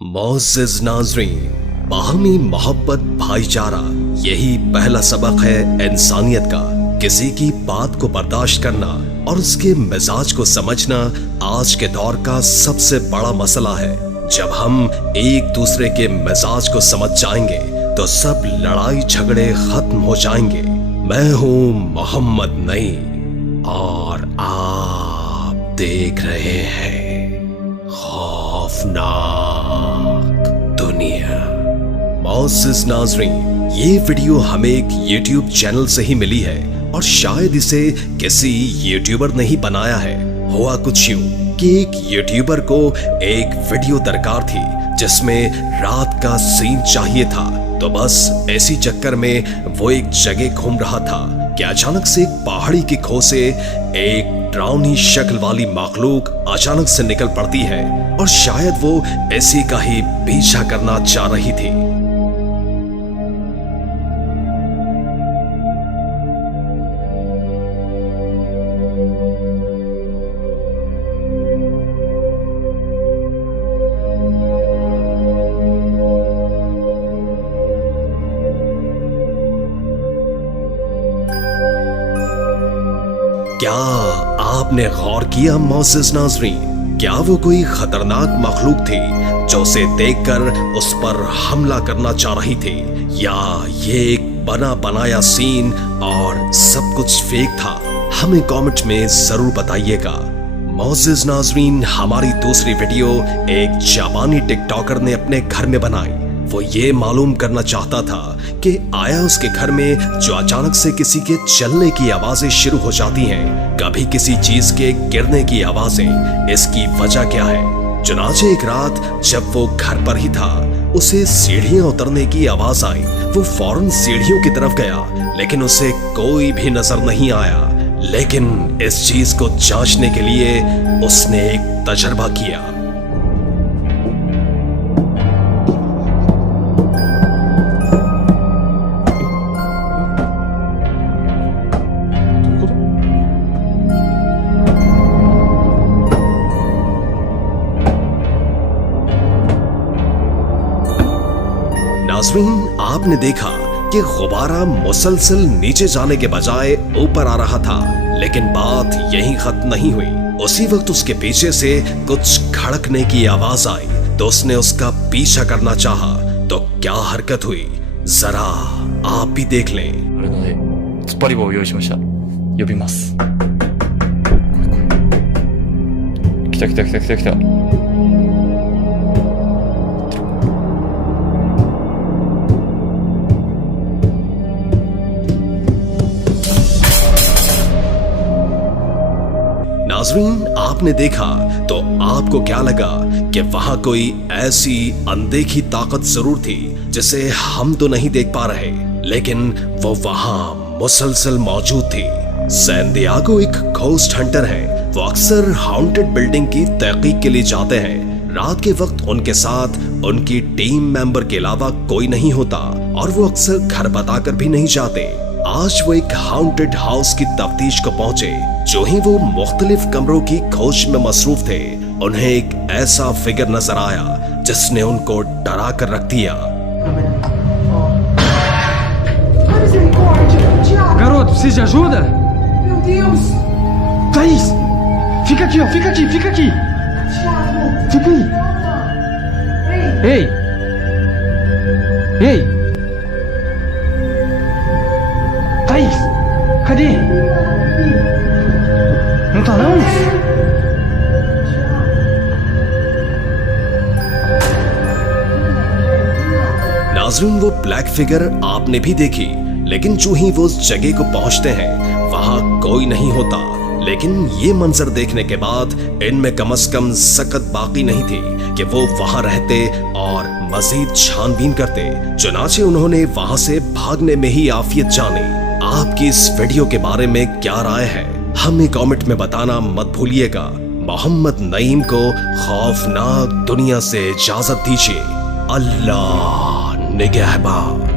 मोअज़्ज़िज़ नाज़रीन, बाहमी मोहब्बत भाईचारा यही पहला सबक है इंसानियत का। किसी की बात को बर्दाश्त करना और उसके मिजाज को समझना आज के दौर का सबसे बड़ा मसला है। जब हम एक दूसरे के मिजाज को समझ जाएंगे तो सब लड़ाई झगड़े खत्म हो जाएंगे। मैं हूं मोहम्मद नईम और आप देख रहे हैं खौफनाक दुनिया। मोअज़्ज़िज़ नाज़रीन, ये वीडियो हमें एक यूट्यूब चैनल से ही मिली है और शायद इसे किसी यूट्यूबर ने ही बनाया है। हुआ कुछ यूं कि एक यूट्यूबर को एक वीडियो दरकार थी जिसमें रात का सीन चाहिए था, तो बस ऐसी चक्कर में वो एक जगह घूम रहा था कि अचानक से एक पहाड़ी की खो से एक डरावनी शक्ल वाली मखलूक अचानक से निकल पड़ती है और शायद वो ऐसी का ही पीछा करना चाह रही थी। क्या आपने गौर किया मोअज़्ज़िज़ नाज़रीन, क्या वो कोई खतरनाक मखलूक थी जो उसे देखकर उस पर हमला करना चाह रही थी, या ये एक बना बनाया सीन और सब कुछ फेक था? हमें कमेंट में जरूर बताइएगा। मोअज़्ज़िज़ नाज़रीन, हमारी दूसरी वीडियो एक जापानी टिकटॉकर ने अपने घर में बनाई। वो ये मालूम करना चाहता था कि आया उसके घर में जो अचानक से किसी के चलने की आवाजें शुरू हो जाती हैं, कभी किसी चीज के गिरने की आवाजें, इसकी वजह क्या है। चुनाचे एक रात जब वो घर पर ही था, उसे सीढ़ियां उतरने की आवाज आई। वो फौरन सीढ़ियों की तरफ गया लेकिन उसे कोई भी नजर नहीं आया। लेकिन इस चीज को जांचने के लिए उसने एक तजर्बा किया। नाज़रीन, आपने देखा कि गुब्बारा मुसलसल नीचे जाने के बजाय ऊपर आ रहा था, लेकिन बात यहीं खत्म नहीं हुई। उसी वक्त उसके पीछे से कुछ खड़कने की आवाज आई तो उसने उसका पीछा करना चाहा, तो क्या हरकत हुई जरा आप भी देख लें। あるので突っ張り棒を用意しました。呼びます。来た来た来た来た来た。 नाज़रीन, आपने देखा तो आपको क्या लगा कि वहां कोई ऐसी अनदेखी ताकत जरूर थी जिसे हम तो नहीं देख पा रहे, लेकिन वो वहां मुसलसल मौजूद थी। सैन डिएगो एक घोस्ट हंटर है। वो अक्सर हॉन्टेड बिल्डिंग की तहकीक के लिए जाते हैं। रात के वक्त उनके साथ उनकी टीम मेंबर के अलावा कोई नहीं होता और वो अक्सर घर बताकर भी नहीं जाते। आज वो एक हॉन्टेड हाउस की तफ्तीश को पहुंचे। जो ही वो मुख्तलिफ कमरों की खोज में मसरूफ थे, उन्हें एक ऐसा फिगर नजर आया जिसने उनको डरा कर रख दिया। Garoto, precisa de ajuda? Meu Deus! Thaís! Fica aqui, ó, fica aqui, fica aqui! Thiago! Fica aí! Calma! Ei! Ei! Ei! Thaís! Cadê? Não tá não? नाज़रीन, वो ब्लैक फिगर आपने भी देखी, लेकिन जो ही वो उस जगह को पहुंचते हैं वहां कोई नहीं होता। लेकिन ये मंजर देखने के बाद इनमें कम से कम सकत बाकी नहीं थी कि वो वहां रहते और मजीद छानबीन करते। चुनाचे उन्होंने वहां से भागने में ही आफियत जानी। आपकी इस वीडियो के बारे में क्या राय है, हमें कमेंट में बताना मत भूलिएगा। मोहम्मद नईम को खौफनाक दुनिया से इजाजत दीजिए। अल्लाह निगहबान।